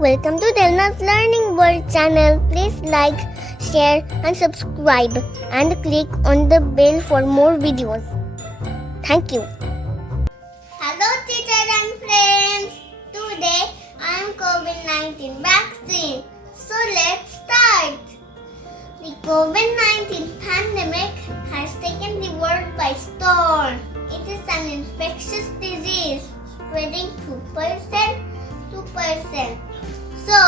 Welcome to Delna's Learning World channel. Please like, share and subscribe and click on the bell for more videos. Thank you. Hello teacher and friends. Today I am COVID-19 vaccine. So let's start. The COVID-19 pandemic has taken the world by storm. It is an infectious disease spreading 2%. So,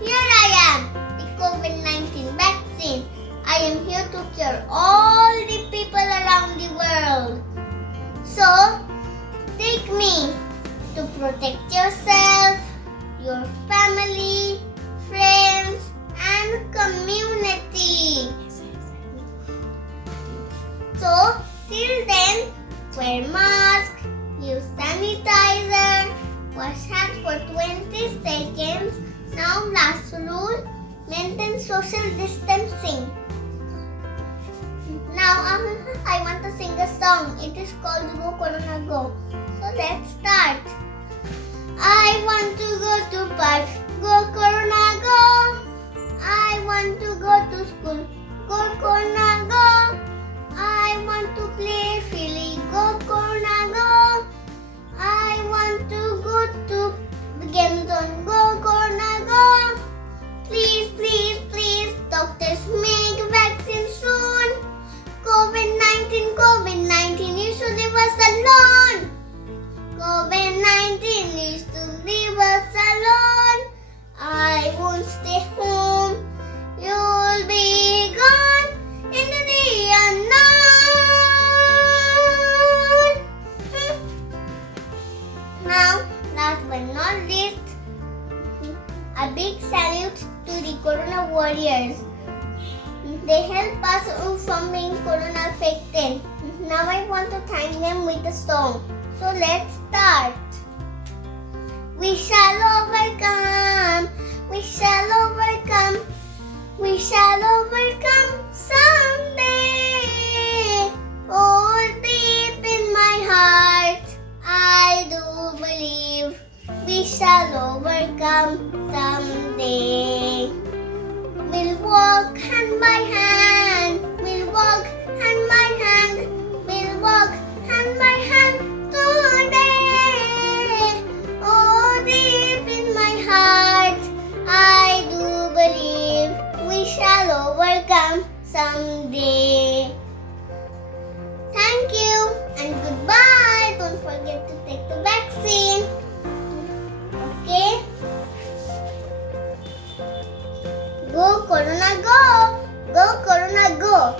here I am, the COVID-19 vaccine. I am here to cure all the people around the world. So, take me to protect yourself, your family, friends, and community. So, till then, wear mask, use sanitizer, wash hands for 20 seconds. Now last rule, maintain social distancing. Now I want to sing a song. It is called Go Corona Go. So let's start. I want to go to park. Go Corona Go. I want to go to school. Go Corona Go. I want to play freely. Go Corona Go. I want to go to the game zone. Go Corona Go. Please, please, please, doctors make vaccine soon. COVID-19, you should leave us alone. COVID-19 used to leave us alone. I won't stay home. You'll be gone into the unknown. Now, last but not least, a big salute to the Corona warriors. They help us from being Corona affected. Now I want to thank them with a song. So let's start. We shall overcome. We shall overcome. We shall overcome someday. Oh, deep in my heart, I do believe we shall overcome someday. We'll walk hand by hand. We'll walk hand by hand. We'll walk hand by hand today. Oh, deep in my heart, I do believe we shall overcome someday. Thank you and goodbye. Don't forget to take the vaccine. Okay? Go Corona Go! Go Corona Go!